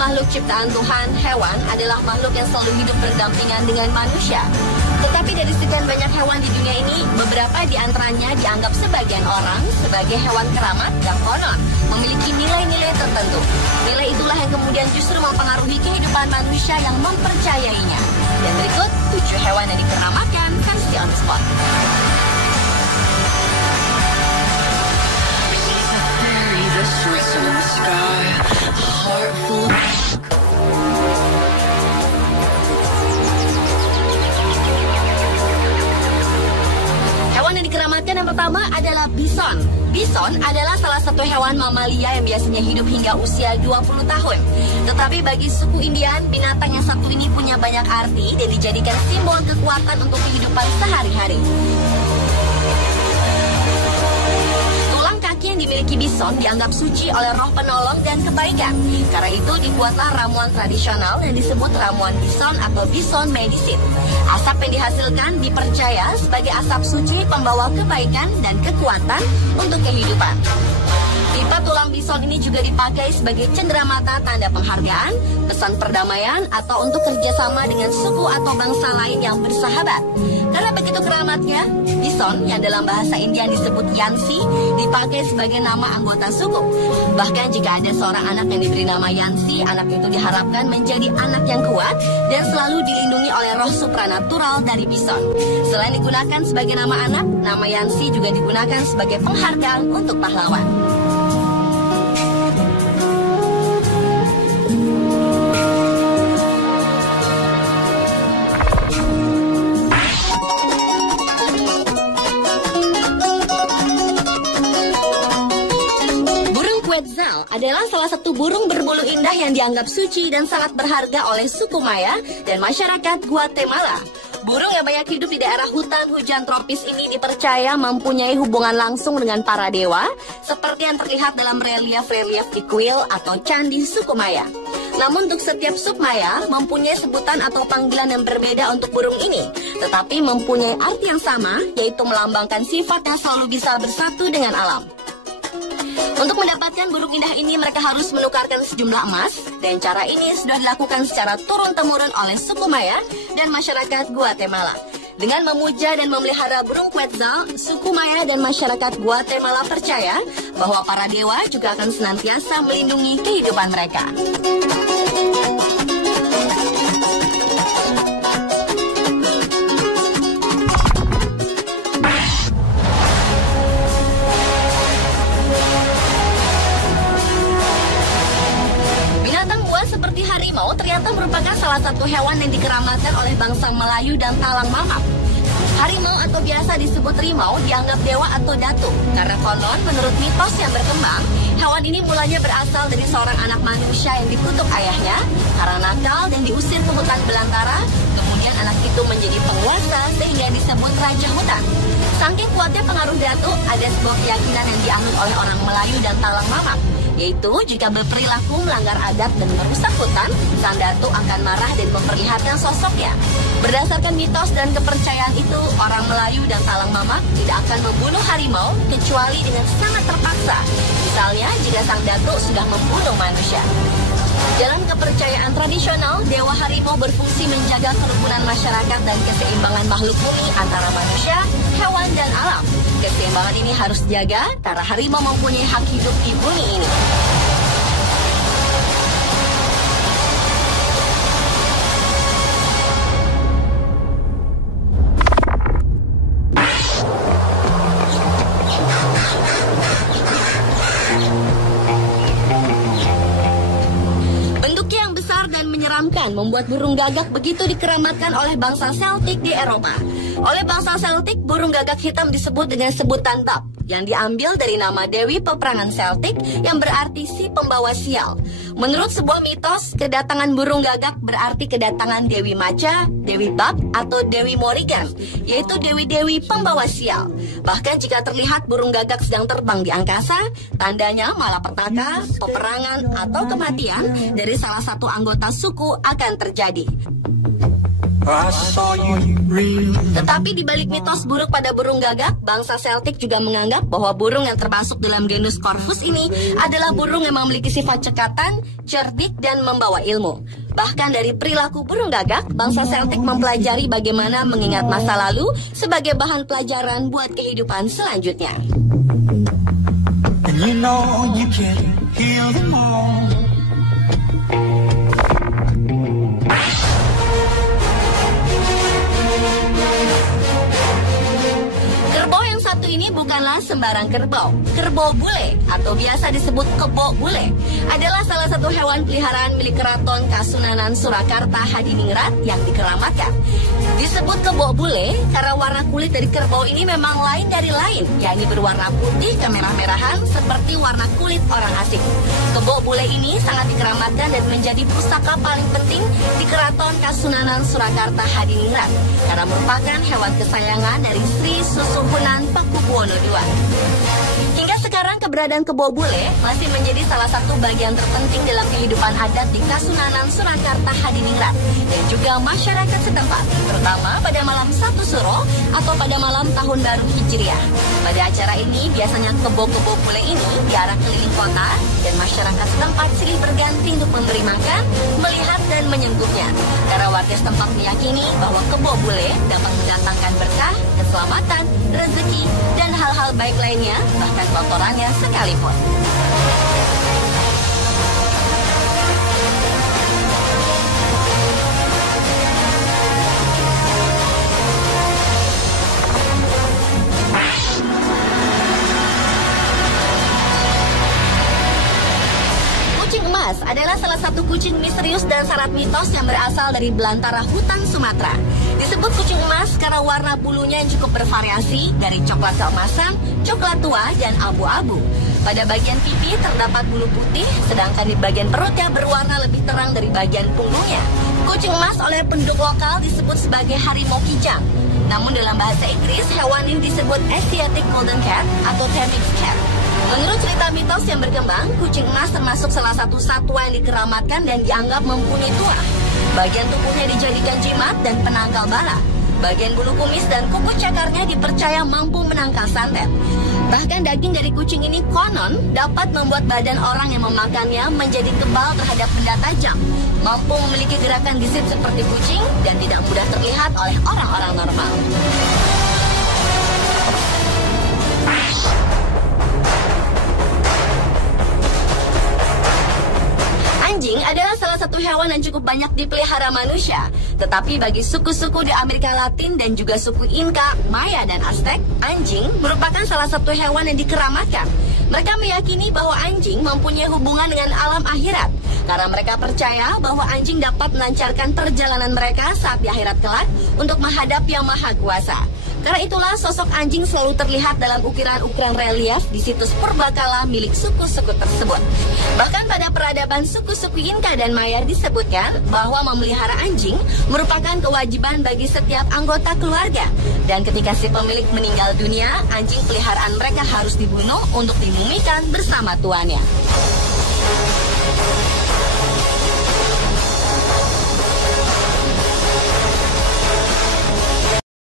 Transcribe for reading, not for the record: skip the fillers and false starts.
makhluk ciptaan Tuhan, hewan adalah makhluk yang selalu hidup berdampingan dengan manusia. Tetapi dari sekian banyak hewan di dunia ini, beberapa di antaranya dianggap sebagian orang sebagai hewan keramat yang konon memiliki nilai-nilai tertentu. Nilai itulah yang kemudian justru mempengaruhi kehidupan manusia yang mempercayainya. Dan berikut 7 hewan yang dikeramatkan versi on spot. Hewan yang dikeramatkan yang pertama adalah bison. Bison adalah salah satu hewan mamalia yang biasanya hidup hingga usia 20 tahun. Tetapi bagi suku Indian, binatang yang satu ini punya banyak arti dan dijadikan simbol kekuatan untuk kehidupan sehari-hari. Yang dimiliki bison dianggap suci oleh roh penolong dan kebaikan. Karena itu dibuatlah ramuan tradisional yang disebut ramuan bison atau bison medicine. Asap yang dihasilkan dipercaya sebagai asap suci pembawa kebaikan dan kekuatan untuk kehidupan. Pipa tulang bison ini juga dipakai sebagai cenderamata tanda penghargaan, pesan perdamaian, atau untuk kerjasama dengan suku atau bangsa lain yang bersahabat. Karena begitu keramatnya, bison yang dalam bahasa India disebut Yansi dipakai sebagai nama anggota suku. Bahkan jika ada seorang anak yang diberi nama Yansi, anak itu diharapkan menjadi anak yang kuat dan selalu dilindungi oleh roh supranatural dari bison. Selain digunakan sebagai nama anak, nama Yansi juga digunakan sebagai penghargaan untuk pahlawan. Quetzal adalah salah satu burung berbulu indah yang dianggap suci dan sangat berharga oleh suku Maya dan masyarakat Guatemala. Burung yang banyak hidup di daerah hutan hujan tropis ini dipercaya mempunyai hubungan langsung dengan para dewa, seperti yang terlihat dalam relief-relief di kuil atau candi suku Maya. Namun untuk setiap suku Maya mempunyai sebutan atau panggilan yang berbeda untuk burung ini, tetapi mempunyai arti yang sama, yaitu melambangkan sifat yang selalu bisa bersatu dengan alam. Untuk mendapatkan burung indah ini, mereka harus menukarkan sejumlah emas, dan cara ini sudah dilakukan secara turun-temurun oleh suku Maya dan masyarakat Guatemala. Dengan memuja dan memelihara burung Quetzal, suku Maya dan masyarakat Guatemala percaya bahwa para dewa juga akan senantiasa melindungi kehidupan mereka. Harimau ternyata merupakan salah satu hewan yang dikeramatkan oleh bangsa Melayu dan Talang Mamak. Harimau atau biasa disebut rimau dianggap dewa atau datu. Karena konon menurut mitos yang berkembang, hewan ini mulanya berasal dari seorang anak manusia yang dikutuk ayahnya karena nakal dan diusir ke hutan belantara. Kemudian anak itu menjadi penguasa sehingga disebut Raja Hutan. Saking kuatnya pengaruh datu, ada sebuah keyakinan yang dianut oleh orang Melayu dan Talang Mamak, yaitu jika berperilaku melanggar adat dan merusak hutan, sang datu akan marah dan memperlihatkan sosoknya. Berdasarkan mitos dan kepercayaan itu, orang Melayu dan Talang Mamak tidak akan membunuh harimau kecuali dengan sangat terpaksa. Misalnya jika sang datu sudah membunuh manusia. Dalam kepercayaan tradisional, dewa harimau berfungsi menjaga kerukunan masyarakat dan keseimbangan makhluk bumi antara manusia, hewan, dan alam. Keseimbangan ini harus dijaga karena harimau mempunyai hak hidup di bumi ini. Membuat burung gagak begitu dikeramatkan oleh bangsa Celtic di Eropa. Oleh bangsa Celtic, burung gagak hitam disebut dengan sebutan Dub, yang diambil dari nama Dewi peperangan Celtic yang berarti si pembawa sial. Menurut sebuah mitos, kedatangan burung gagak berarti kedatangan Dewi Maca, Dewi Bab, atau Dewi Morrigan, yaitu dewi-dewi pembawa sial. Bahkan jika terlihat burung gagak sedang terbang di angkasa, tandanya malapetaka, peperangan, atau kematian dari salah satu anggota suku akan terjadi. Tetapi di balik mitos buruk pada burung gagak, bangsa Celtic juga menganggap bahwa burung yang termasuk dalam genus Corvus ini adalah burung yang memiliki sifat cekatan, cerdik, dan membawa ilmu. Bahkan dari perilaku burung gagak, bangsa Celtic mempelajari bagaimana mengingat masa lalu sebagai bahan pelajaran buat kehidupan selanjutnya. You know you can heal them all. Kerbau yang satu ini bukanlah sembarang kerbau. Kerbau bule atau biasa disebut kebo bule adalah salah satu hewan peliharaan milik Keraton Kasunanan Surakarta Hadiningrat yang dikeramatkan. Disebut kebo bule karena warna kulit dari kerbau ini memang lain dari lain, yakni berwarna putih kemerah-merahan seperti warna kulit orang asing. Kebo bule ini sangat dikeramatkan dan menjadi pusaka paling penting di Keraton Kasunanan Surakarta Hadiningrat karena merupakan hewan kesayangan dari Sri Susuhunan Pakubuwono II. Hingga sekarang keberadaan kebo bule masih menjadi salah satu bagian terpenting dalam kehidupan adat di Kasunanan Surakarta Hadiningrat dan juga masyarakat setempat, terutama pada malam 1 Suro atau pada malam Tahun Baru Hijriah. Pada acara ini biasanya kebo-kebo bule ini diarak keliling kota dan masyarakat setempat silih berganti untuk memberi makan, melihat dan menyentuhnya. Karena warga setempat meyakini bahwa kebo bule dapat mendatangkan berkah, keselamatan, rezeki, dan hal-hal baik lainnya, bahkan kotorannya sekalipun. Kucing emas adalah salah satu kucing misterius dan syarat mitos yang berasal dari belantara hutan Sumatera. Disebut kucing emas karena warna bulunya yang cukup bervariasi dari coklat keemasan, coklat tua, dan abu-abu. Pada bagian pipi terdapat bulu putih, sedangkan di bagian perutnya berwarna lebih terang dari bagian punggungnya. Kucing emas oleh penduduk lokal disebut sebagai harimau kijang. Namun dalam bahasa Inggris, hewan ini disebut Asiatic Golden Cat atau Temminck's Cat. Menurut cerita mitos yang berkembang, kucing emas termasuk salah satu satwa yang dikeramatkan dan dianggap mempunyai tuah. Bagian tubuhnya dijadikan jimat dan penangkal bala. Bagian bulu kumis dan kuku cakarnya dipercaya mampu menangkal santet. Bahkan daging dari kucing ini konon dapat membuat badan orang yang memakannya menjadi kebal terhadap benda tajam, mampu memiliki gerakan gesit seperti kucing, dan tidak mudah terlihat oleh orang-orang normal. Anjing adalah salah satu hewan yang cukup banyak dipelihara manusia. Tetapi bagi suku-suku di Amerika Latin dan juga suku Inka, Maya, dan Aztec, anjing merupakan salah satu hewan yang dikeramatkan. Mereka meyakini bahwa anjing mempunyai hubungan dengan alam akhirat, karena mereka percaya bahwa anjing dapat melancarkan perjalanan mereka saat di akhirat kelak untuk menghadap Yang Maha Kuasa. Karena itulah sosok anjing selalu terlihat dalam ukiran-ukiran relief di situs purbakala milik suku-suku tersebut. Bahkan pada peradaban suku-suku Inka dan Maya disebutkan bahwa memelihara anjing merupakan kewajiban bagi setiap anggota keluarga. Dan ketika si pemilik meninggal dunia, anjing peliharaan mereka harus dibunuh untuk dimumikan bersama tuannya.